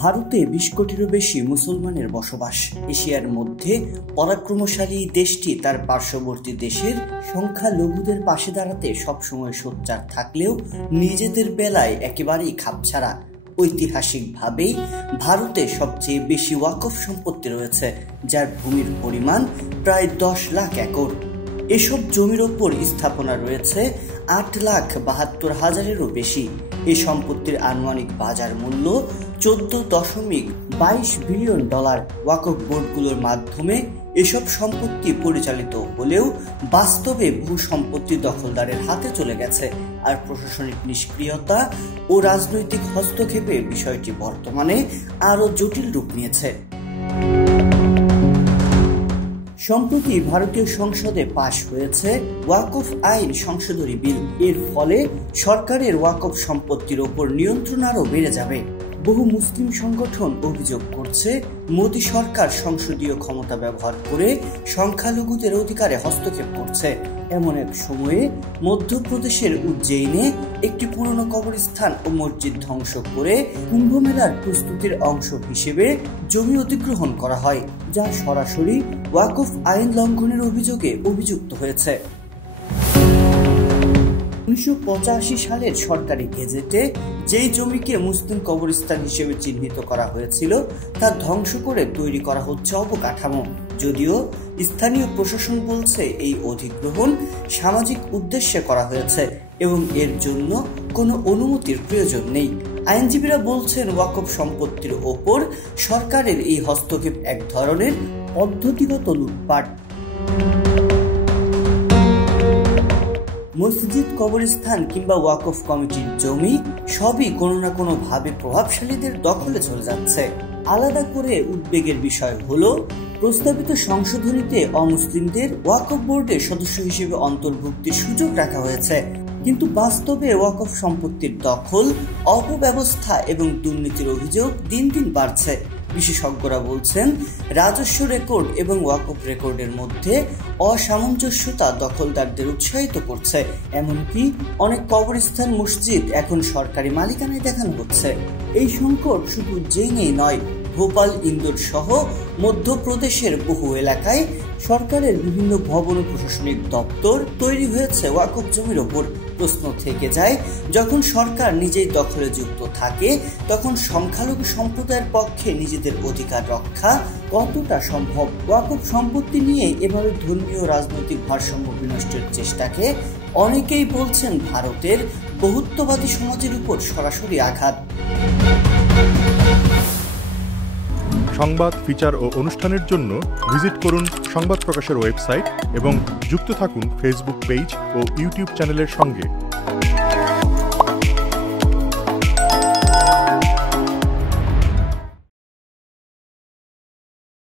ভারতে ২০ কোটিরও বেশি মুসলমানের বসবাস। এশিয়ার মধ্যে পরাক্রমশালী দেশটি তার পার্শ্ববর্তী দেশের সংখ্যালঘুদের পাশে দাঁড়াতে সবসময় সোচ্চার থাকলেও নিজেদের বেলায় একেবারেই খাপছাড়া। ঐতিহাসিকভাবেই ভারতে সবচেয়ে বেশি ওয়াকফ সম্পত্তি রয়েছে, যার ভূমির পরিমাণ প্রায় ১০ লাখ একর। এসব জমির ওপর স্থাপনা রয়েছে ৮,৭২,০০০-এরও বেশি। এই সম্পত্তির আনুমানিক বাজার মূল্য $১৪.২২ বিলিয়ন। ওয়াকফ বোর্ডগুলোর মাধ্যমে এসব সম্পত্তি পরিচালিত হলেও বাস্তবে বহু সম্পত্তি দখলদারের হাতে চলে গেছে। আর প্রশাসনিক নিষ্ক্রিয়তা ও রাজনৈতিক হস্তক্ষেপে বিষয়টি বর্তমানে আরও জটিল রূপ নিয়েছে। সম্প্রতি ভারতীয় সংসদে পাশ হয়েছে ওয়াকফ আইন সংশোধনী বিল। এর ফলে সরকারের ওয়াকফ সম্পত্তির ওপর নিয়ন্ত্রণ আরও বেড়ে যাবে। বহু মুসলিম সংগঠন অভিযোগ করছে, মোদী সরকার সংসদীয় ক্ষমতা ব্যবহার করে সংখ্যালঘুদের অধিকারে হস্তক্ষেপ করছে। এমন এক সময়ে মধ্যপ্রদেশের উজ্জয়িনে একটি পুরনো কবরস্থান ও মসজিদ ধ্বংস করে কুম্ভ মেলার প্রস্তুতির অংশ হিসেবে জমি অধিগ্রহণ করা হয়, যা সরাসরি ওয়াকফ আইন লঙ্ঘনের অভিযোগে অভিযুক্ত হয়েছে। ১৯৮৫ সালের সরকারি গেজেটে যেই জমিকে মুসলিম কবরস্থান হিসেবে চিহ্নিত করা হয়েছিল তা ধ্বংস করে তৈরি করা হচ্ছে অবকাঠামো। যদিও স্থানীয় প্রশাসন বলছে এই অধিগ্রহণ সামাজিক উদ্দেশ্যে করা হয়েছে এবং এর জন্য কোনো অনুমতির প্রয়োজন নেই। আইনজীবীরা বলছেন, ওয়াকফ সম্পত্তির ওপর সরকারের এই হস্তক্ষেপ এক ধরনের পদ্ধতিগত লুটপাট। মসজিদ, কবরস্থান কিংবা ওয়াকফ কমিটির জমি সবই কোনো না কোনো ভাবে প্রভাবশালীদের দখলে চলে যাচ্ছে। আলাদা করে উদ্বেগের বিষয় হলো, প্রস্তাবিত সংশোধনীতে অমুসলিমদের ওয়াকফ বোর্ডের সদস্য হিসেবে অন্তর্ভুক্তির সুযোগ রাখা হয়েছে, কিন্তু বাস্তবে ওয়াকফ সম্পত্তির দখল, অপব্যবস্থা এবং দুর্নীতির অভিযোগ দিন দিন বাড়ছে। বিশেষজ্ঞরা বলছেন, রাজস্ব রেকর্ড এবং ওয়াকফ রেকর্ডের মধ্যে অসামঞ্জস্যতা দখলদারদের উৎসাহিত করছে। এমনকি অনেক কবরস্থান, মসজিদ এখন সরকারি মালিকানায় দেখানো হচ্ছে। এই সংকট শুধু উজ্জয়িনেই নয়, ভোপাল, ইন্দোর সহ মধ্যপ্রদেশের বহু এলাকায় সরকারের বিভিন্ন ভবন ও প্রশাসনিক দপ্তর তৈরি হয়েছে ওয়াকফ জমির ওপর। প্রশ্ন থেকে যায়, যখন সরকার নিজেই দখলে যুক্ত থাকে তখন সংখ্যালঘু সম্প্রদায়ের পক্ষে নিজেদের অধিকার রক্ষা কতটা সম্ভব? ওয়াকফ সম্পত্তি নিয়ে এভাবে ধর্মীয় রাজনৈতিক ভারসাম্য বিনষ্টের চেষ্টাকে অনেকেই বলছেন ভারতের বহুত্ববাদী সমাজের উপর সরাসরি আঘাত। সংবাদ, ফিচার ও অনুষ্ঠানের জন্য ভিজিট করুন সংবাদ প্রকাশের ওয়েবসাইট এবং যুক্ত থাকুন ফেসবুক পেজ ও ইউটিউব চ্যানেলের সঙ্গে।